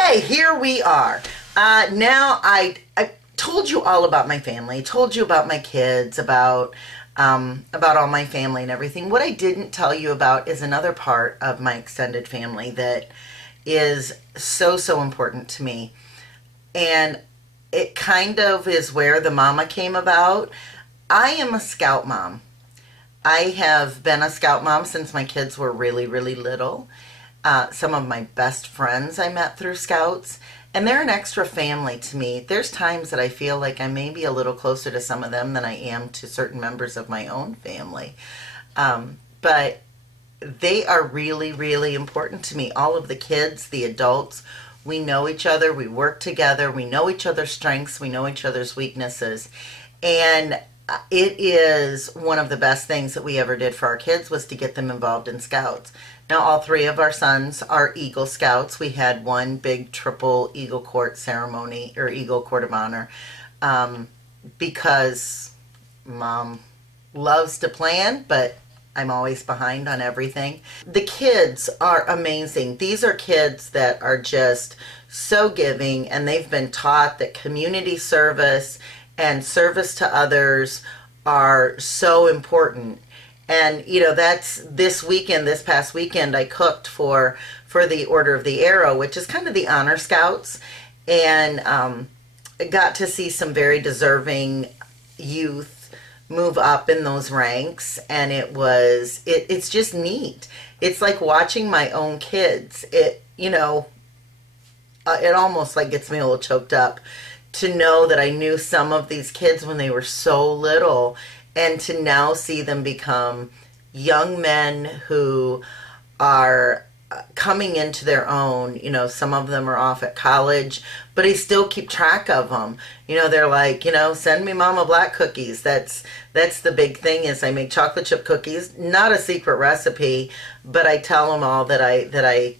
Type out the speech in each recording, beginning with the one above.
Okay, here we are. Now I told you all about my family, told you about my kids, about all my family and everything. What I didn't tell you about is another part of my extended family that is so important to me. And it kind of is where the mama came about. I am a scout mom. I have been a scout mom since my kids were really little. Some of my best friends I met through scouts, and they're an extra family to me. There's times that I feel like I may be a little closer to some of them than I am to certain members of my own family. But they are really important to me. All of the kids, the adults, we know each other, we work together, we know each other's strengths, we know each other's weaknesses. And it is one of the best things that we ever did for our kids was to get them involved in scouts. Now, all three of our sons are Eagle Scouts. We had one big triple Eagle Court ceremony, or Eagle Court of Honor, because Mom loves to plan, but I'm always behind on everything. The kids are amazing. These are kids that are just so giving, and they've been taught that community service and service to others are so important. And, you know, that's this past weekend, I cooked for the Order of the Arrow, which is kind of the Honor Scouts, and got to see some very deserving youth move up in those ranks. And it's just neat. It's like watching my own kids. It almost like gets me a little choked up to know that I knew some of these kids when they were so little, and to now see them become young men who are coming into their own. You know, some of them are off at college, but I still keep track of them. You know, they're like, send me Mama Black cookies. That's the big thing, is I make chocolate chip cookies, not a secret recipe, but I tell them all that I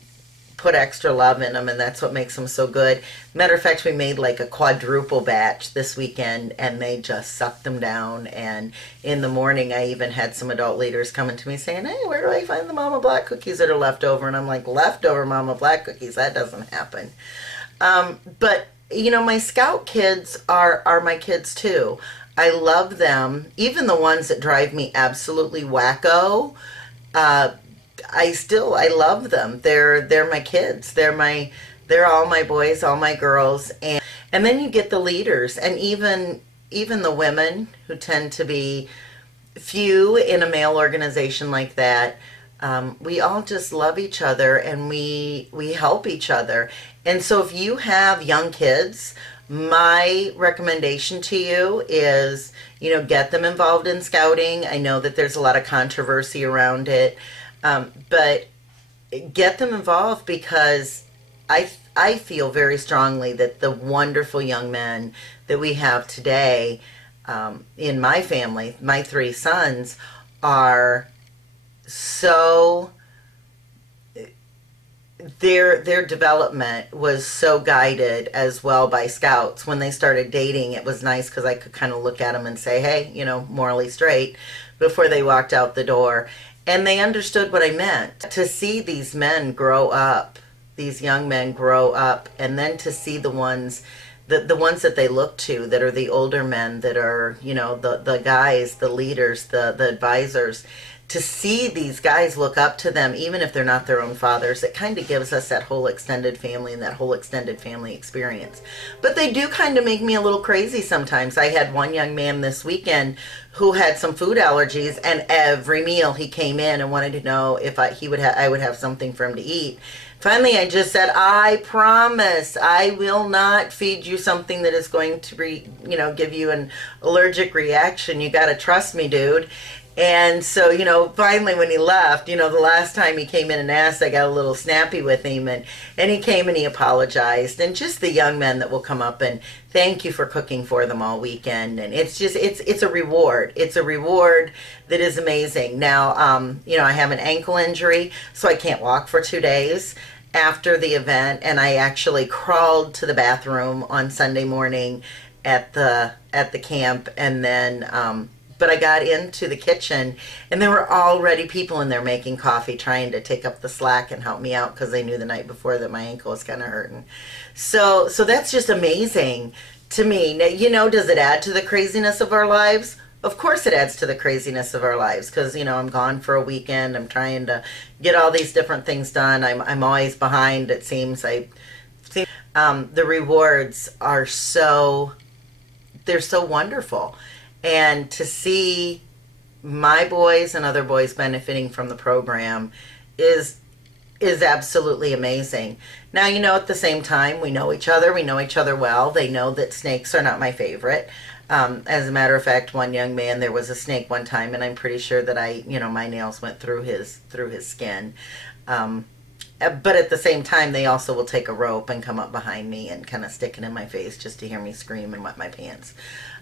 put extra love in them, and that's what makes them so good. Matter of fact, we made like a quadruple batch this weekend, and they just sucked them down. And in the morning, I even had some adult leaders coming to me saying, hey, where do I find the Mama Black cookies that are left over? And I'm like, leftover Mama Black cookies? That doesn't happen. But, my scout kids are my kids too. I love them, even the ones that drive me absolutely wacko. I love them. They're my kids. They're all my boys, all my girls. And then you get the leaders, and even the women, who tend to be few in a male organization like that. We all just love each other, and we help each other. And so if you have young kids, my recommendation to you is, get them involved in scouting. I know that there's a lot of controversy around it. But get them involved, because I feel very strongly that the wonderful young men that we have today in my family, my three sons, are so, their development was so guided as well by scouts. When they started dating, it was nice because I could kind of look at them and say, hey, morally straight, before they walked out the door. And they understood what I meant. To see these men grow up, these young men grow up, and then to see the ones that they look to, that are the older men, that are, the guys, the leaders, the advisors, to see these guys look up to them, even if they're not their own fathers, it kind of gives us that whole extended family and that whole extended family experience. But they do kind of make me a little crazy sometimes. I had one young man this weekend who had some food allergies, and every meal he came in and wanted to know if I would have something for him to eat. Finally, I just said, I promise I will not feed you something that is going to give you an allergic reaction. You got to trust me, dude. And so, finally when he left, the last time he came in and asked, I got a little snappy with him, and he came and he apologized. And just the young men that will come up and thank you for cooking for them all weekend. And it's a reward. It's a reward that is amazing. Now, I have an ankle injury, so I can't walk for 2 days after the event. And I actually crawled to the bathroom on Sunday morning at the camp, and then, but I got into the kitchen and there were already people in there making coffee, trying to take up the slack and help me out because they knew the night before that my ankle was kind of hurting. So that's just amazing to me. Now, you know, does it add to the craziness of our lives? Of course it adds to the craziness of our lives because, you know, I'm gone for a weekend. I'm trying to get all these different things done. I'm always behind, it seems. The rewards are they're so wonderful. And to see my boys and other boys benefiting from the program is absolutely amazing. Now, you know, at the same time, we know each other well. They know that snakes are not my favorite. As a matter of fact, one young man, there was a snake one time, and I'm pretty sure that my nails went through his skin. But at the same time, they also will take a rope and come up behind me and kind of stick it in my face just to hear me scream and wet my pants.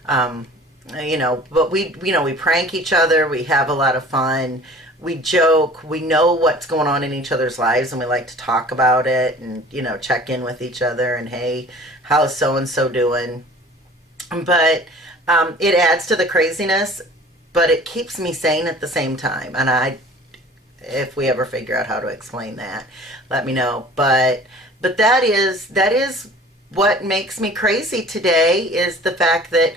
You know, but we prank each other. We have a lot of fun. We joke. We know what's going on in each other's lives, and we like to talk about it and, you know, check in with each other and, hey, how's so-and-so doing? But it adds to the craziness, but it keeps me sane at the same time. And if we ever figure out how to explain that, let me know. But that is what makes me crazy today, is the fact that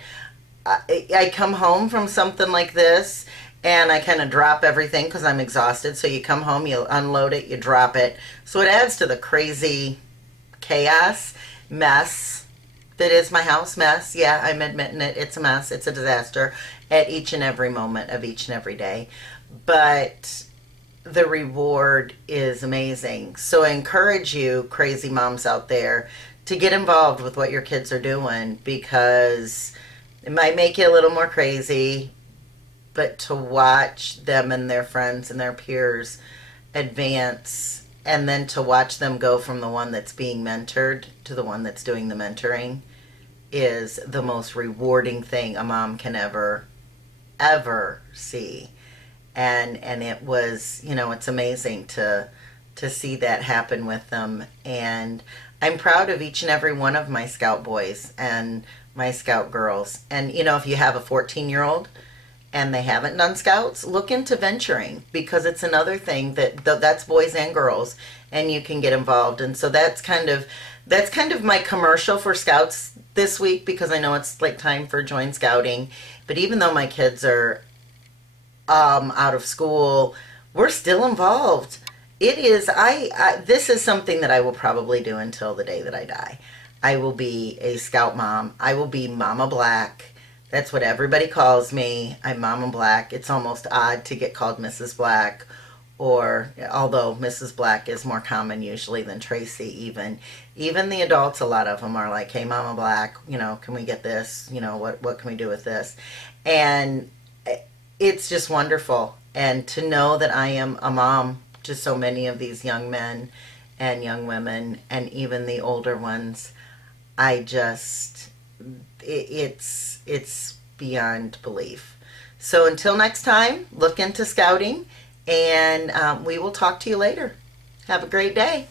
I come home from something like this and I kind of drop everything because I'm exhausted. So you come home, you unload it, you drop it. So it adds to the crazy chaos, mess that is my house. Mess. Yeah, I'm admitting it. It's a mess. It's a disaster at each and every moment of each and every day. But the reward is amazing. So I encourage you, crazy moms out there, to get involved with what your kids are doing, because it might make you a little more crazy, but to watch them and their friends and their peers advance, and then to watch them go from the one that's being mentored to the one that's doing the mentoring, is the most rewarding thing a mom can ever see. And it was, you know, it's amazing to see that happen with them. And I'm proud of each and every one of my Scout boys and my Scout girls. And, you know, if you have a 14-year-old and they haven't done Scouts, look into venturing, because it's another thing that's boys and girls, and you can get involved. And so that's kind of my commercial for Scouts this week, because I know it's like time for Join Scouting. But even though my kids are out of school, we're still involved. It is, this is something that I will probably do until the day that I die. I will be a Scout mom. I will be Mama Black. That's what everybody calls me. I'm Mama Black. It's almost odd to get called Mrs. Black, or, although Mrs. Black is more common usually than Tracy. Even the adults, a lot of them are like, hey, Mama Black, you know, can we get this? You know, what can we do with this? And it's just wonderful. And to know that I am a mom to so many of these young men and young women, and even the older ones, it's beyond belief. So until next time, look into Scouting, and we will talk to you later. Have a great day.